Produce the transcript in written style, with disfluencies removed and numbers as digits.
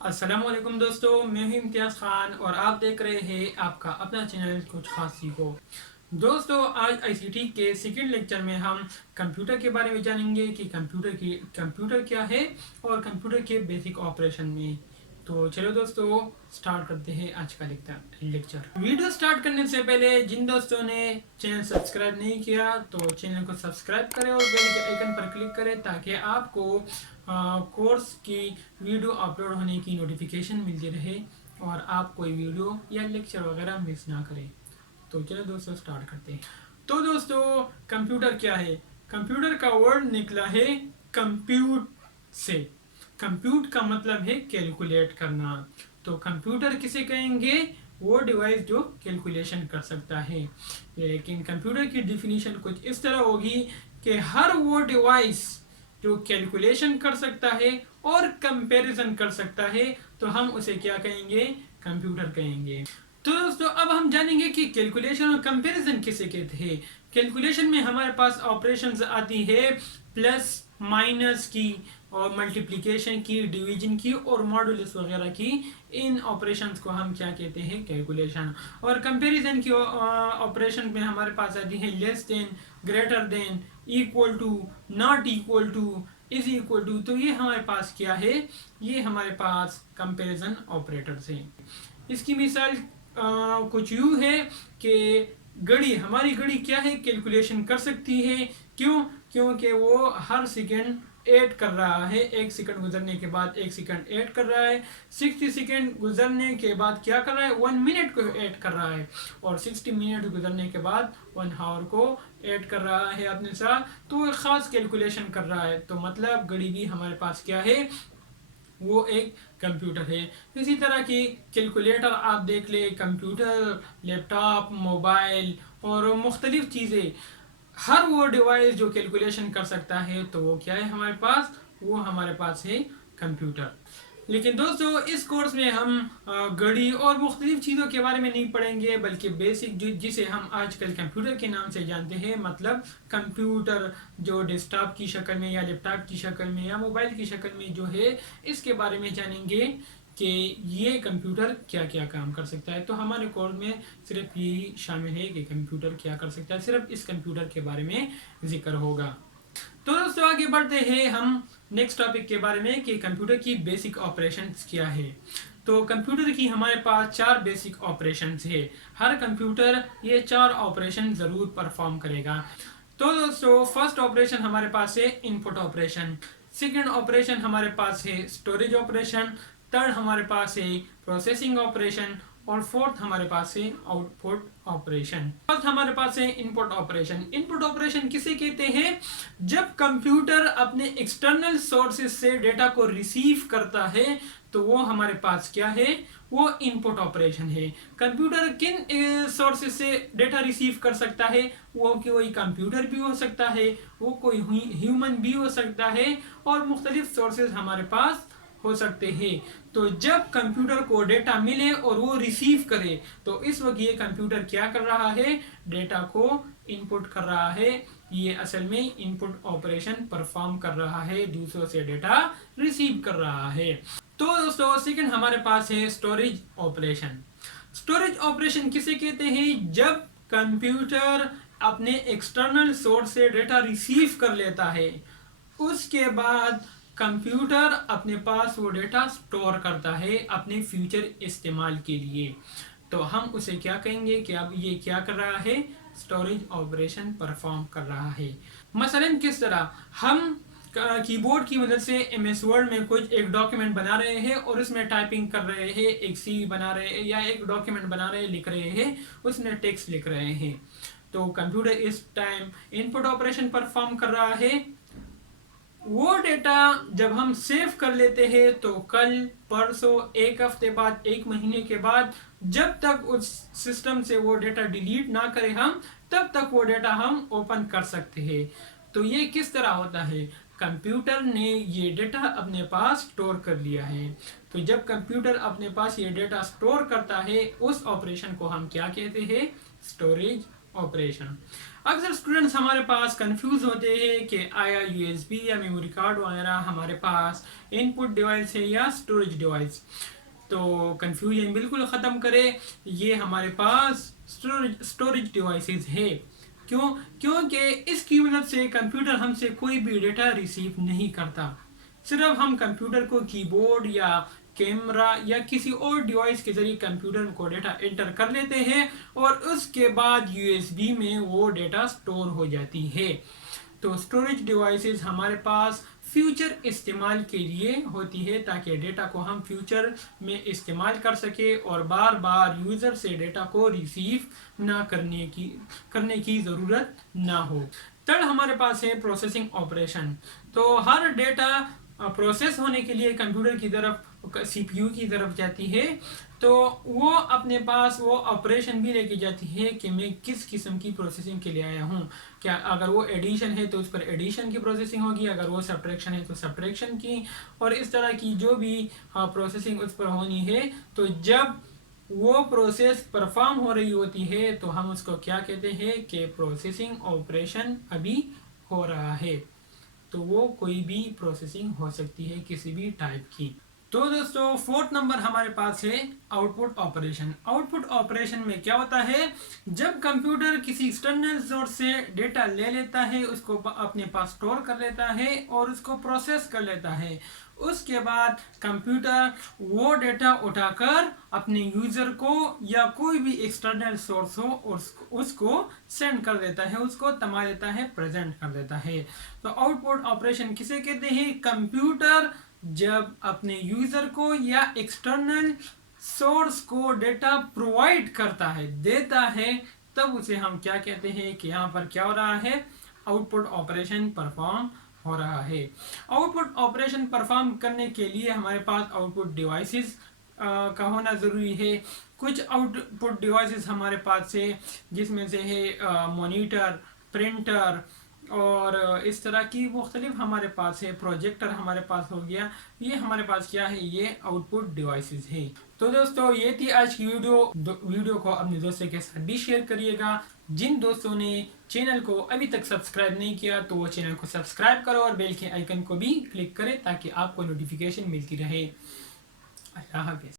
अस्सलामुअलैकुम दोस्तों, मैं हूं इम्तियाज़ खान और आप देख रहे हैं आपका अपना चैनल कुछ खास सीखो। दोस्तों, आज आईसीटी के सेकंड लेक्चर में हम कंप्यूटर के बारे में जानेंगे कि कंप्यूटर क्या है और कंप्यूटर के बेसिक ऑपरेशन में। तो चलो दोस्तों, स्टार्ट करते हैं आज का लेक्चर। वीडियो स्टार्ट करने से पहले जिन दोस्तों ने चैनल सब्सक्राइब नहीं किया तो चैनल को सब्सक्राइब करें और बेल के आइकन पर क्लिक करें ताकि आपको कोर्स की वीडियो अपलोड होने की नोटिफिकेशन मिलती रहे और आप कोई वीडियो या लेक्चर वगैरह मिस ना करें। तो चलो दोस्तों, स्टार्ट करते हैं। तो दोस्तों, कंप्यूटर क्या है? कंप्यूटर का वर्ड निकला है कंप्यूट से। कंप्यूट का मतलब है कैलकुलेट करना। तो कंप्यूटर किसे कहेंगे? वो डिवाइस जो कैलकुलेशन कर सकता है। लेकिन कंप्यूटर की डिफिनीशन कुछ इस तरह होगी कि हर वो डिवाइस जो कैलकुलेशन कर सकता है और कंपैरिजन कर सकता है तो हम उसे क्या कहेंगे? कंप्यूटर कहेंगे। तो दोस्तों, अब हम जानेंगे कि कैलकुलेशन और कंपैरिजन किसे कहते हैं। कैलकुलेशन में हमारे पास ऑपरेशंस आती है प्लस माइनस की और मल्टीप्लिकेशन की, डिवीजन की और मॉडुलस वगैरह की। इन ऑपरेशंस को हम क्या कहते हैं? कैलकुलेशन। और कंपैरिजन की ऑपरेशन में हमारे पास आती है less than, greater than, equal to, not equal to, is equal to. तो ये हमारे पास क्या है? ये हमारे पास कंपैरिजन ऑपरेटर्स हैं। इसकी मिसाल कुछ यूँ है कि हमारी घड़ी क्या है? कैलकुलेशन कर सकती है। क्यों? क्योंकि वो हर सेकेंड ऐड कर रहा है। 1 सेकंड गुजरने के बाद 1 सेकंड ऐड कर रहा है। 60 सेकंड गुजरने के बाद क्या कर रहा है? 1 मिनट को ऐड कर रहा है। और 60 मिनट गुजरने के बाद 1 आवर को ऐड कर रहा है अपने साथ। तो एक ख़ास कैलकुलेशन कर रहा है। तो मतलब घड़ी भी हमारे पास क्या है? वो एक कंप्यूटर है। इसी तरह की कैलकुलेटर आप देख ले, कंप्यूटर, लैपटॉप, मोबाइल और मुख्तलिफ चीज़ें, हर वो डिवाइस जो कैलकुलेशन कर सकता है तो वो क्या है हमारे पास? वो हमारे पास है कंप्यूटर। लेकिन दोस्तों, इस कोर्स में हम घड़ी और मुख्तलिफ चीज़ों के बारे में नहीं पढ़ेंगे, बल्कि बेसिक जिसे हम आजकल कंप्यूटर के नाम से जानते हैं, मतलब कंप्यूटर जो डेस्कटॉप की शक्ल में या लैपटॉप की शक्ल में या मोबाइल की शक्ल में जो है, इसके बारे में जानेंगे कि ये कंप्यूटर क्या क्या काम कर सकता है। तो हमारे कोर्स में सिर्फ यही शामिल है कि कंप्यूटर क्या कर सकता है, सिर्फ इस कंप्यूटर के बारे में जिक्र होगा। तो दोस्तों, आगे बढ़ते हैं हम नेक्स्ट टॉपिक के बारे में कि कंप्यूटर की बेसिक ऑपरेशंस क्या है। तो कंप्यूटर की हमारे पास 4 बेसिक ऑपरेशंस है। हर कंप्यूटर ये 4 ऑपरेशन ज़रूर परफॉर्म करेगा। तो दोस्तों, फर्स्ट ऑपरेशन हमारे पास है इनपुट ऑपरेशन। सेकंड ऑपरेशन हमारे पास है स्टोरेज ऑपरेशन। थर्ड हमारे पास है प्रोसेसिंग ऑपरेशन और फोर्थ हमारे पास है आउटपुट ऑपरेशन। फर्स्ट हमारे पास है इनपुट ऑपरेशन। इनपुट ऑपरेशन किसे कहते हैं? जब कंप्यूटर अपने एक्सटर्नल सोर्सेज से डेटा को रिसीव करता है तो वो हमारे पास क्या है? वो इनपुट ऑपरेशन है। कंप्यूटर किन सोर्सेज से डेटा रिसीव कर सकता है? वो कोई कंप्यूटर भी हो सकता है, वो कोई ह्यूमन भी हो सकता है और मुख्तलिफ सोर्सेज हमारे पास हो सकते हैं। तो जब कंप्यूटर को डेटा मिले और वो रिसीव करे तो इस वक्त ये कंप्यूटर क्या कर रहा है? डेटा को इनपुट कर रहा है। ये असल में इनपुट ऑपरेशन परफॉर्म कर रहा है, दूसरों से डेटा रिसीव कर रहा है। तो दोस्तों, सेकंड हमारे पास है स्टोरेज ऑपरेशन। स्टोरेज ऑपरेशन किसे कहते हैं? जब कंप्यूटर अपने एक्सटर्नल सोर्स से डेटा रिसीव कर लेता है, उसके बाद कंप्यूटर अपने पास वो डेटा स्टोर करता है अपने फ्यूचर इस्तेमाल के लिए। तो हम उसे क्या कहेंगे कि अब ये क्या कर रहा है? स्टोरेज ऑपरेशन परफॉर्म कर रहा है। मसलन किस तरह? हम कीबोर्ड की मदद से MS वर्ड में कुछ एक डॉक्यूमेंट बना रहे हैं और उसमें टाइपिंग कर रहे हैं, एक CV बना रहे हैं या एक डॉक्यूमेंट बना रहे हैं, लिख रहे हैं, उसमें टेक्स्ट लिख रहे हैं। तो कंप्यूटर इस टाइम इनपुट ऑपरेशन परफॉर्म कर रहा है। वो डेटा जब हम सेव कर लेते हैं तो कल, परसों, 1 हफ्ते बाद, 1 महीने के बाद, जब तक उस सिस्टम से वो डेटा डिलीट ना करें हम, तब तक वो डेटा हम ओपन कर सकते हैं। तो ये किस तरह होता है? कंप्यूटर ने ये डेटा अपने पास स्टोर कर लिया है। तो जब कंप्यूटर अपने पास ये डेटा स्टोर करता है, उस ऑपरेशन को हम क्या कहते हैं? Storage operation. अक्सर स्टूडेंट्स हमारे पास कंफ्यूज होते हैं कि आया यूएसबी या मेमोरी कार्ड वगैरह हमारे पास इनपुट डिवाइस है या स्टोरेज डिवाइस। तो कंफ्यूजन बिल्कुल ख़त्म करें, ये हमारे पास स्टोरेज डिवाइसेस है। क्यों? क्योंकि इसकी मदद से कंप्यूटर हमसे कोई भी डेटा रिसीव नहीं करता। सिर्फ हम कंप्यूटर को कीबोर्ड या कैमरा या किसी और डिवाइस के जरिए कंप्यूटर को डेटा एंटर कर लेते हैं और उसके बाद यूएसबी में वो डेटा स्टोर हो जाती है। तो स्टोरेज डिवाइसेस हमारे पास फ्यूचर इस्तेमाल के लिए होती है ताकि डेटा को हम फ्यूचर में इस्तेमाल कर सके और बार बार यूज़र से डेटा को रिसीव ना करने की ज़रूरत ना हो। थर्ड हमारे पास है प्रोसेसिंग ऑपरेशन। तो हर डेटा प्रोसेस होने के लिए कंप्यूटर की तरफ सीपीयू की तरफ जाती है, तो वो अपने पास वो ऑपरेशन भी लेके जाती है कि मैं किस किस्म की प्रोसेसिंग के लिए आया हूँ। क्या अगर वो एडिशन है तो उस पर एडिशन की प्रोसेसिंग होगी, अगर वो सब्ट्रैक्शन है तो सब्ट्रैक्शन की, और इस तरह की जो भी प्रोसेसिंग उस पर होनी है। तो जब वो प्रोसेस परफॉर्म हो रही होती है तो हम उसको क्या कहते हैं कि प्रोसेसिंग ऑपरेशन अभी हो रहा है। तो वो कोई भी प्रोसेसिंग हो सकती है किसी भी टाइप की। तो दोस्तों फोर्थ नंबर हमारे पास है आउटपुट ऑपरेशन। आउटपुट ऑपरेशन में क्या होता है, जब कंप्यूटर किसी एक्सटर्नल सोर्स से डेटा ले लेता है, उसको अपने पास स्टोर कर लेता है और उसको प्रोसेस कर लेता है, उसके बाद कंप्यूटर वो डेटा उठाकर अपने यूजर को या कोई भी एक्सटर्नल सोर्स हो उसको सेंड कर देता है, उसको थमा देता है, प्रेजेंट कर देता है। तो आउटपुट ऑपरेशन किसे कहते हैं? कंप्यूटर जब अपने यूजर को या एक्सटर्नल सोर्स को डेटा प्रोवाइड करता है, देता है, तब उसे हम क्या कहते हैं कि यहाँ पर क्या हो रहा है, आउटपुट ऑपरेशन परफॉर्म हो रहा है। आउटपुट ऑपरेशन परफॉर्म करने के लिए हमारे पास आउटपुट डिवाइसेस का होना ज़रूरी है। कुछ आउटपुट डिवाइसेस हमारे पास है जिसमें से है मॉनिटर, प्रिंटर और इस तरह की मुख्तलिफ हमारे पास है, प्रोजेक्टर हमारे पास हो गया। ये हमारे पास क्या है, ये आउटपुट डिवाइसेस है। तो दोस्तों ये थी आज की वीडियो को अपने दोस्तों के साथ भी शेयर करिएगा। जिन दोस्तों ने चैनल को अभी तक सब्सक्राइब नहीं किया तो वो चैनल को सब्सक्राइब करो और बेल के आइकन को भी क्लिक करें ताकि आपको नोटिफिकेशन मिलती रहे। अल्लाह हाफ़िज़।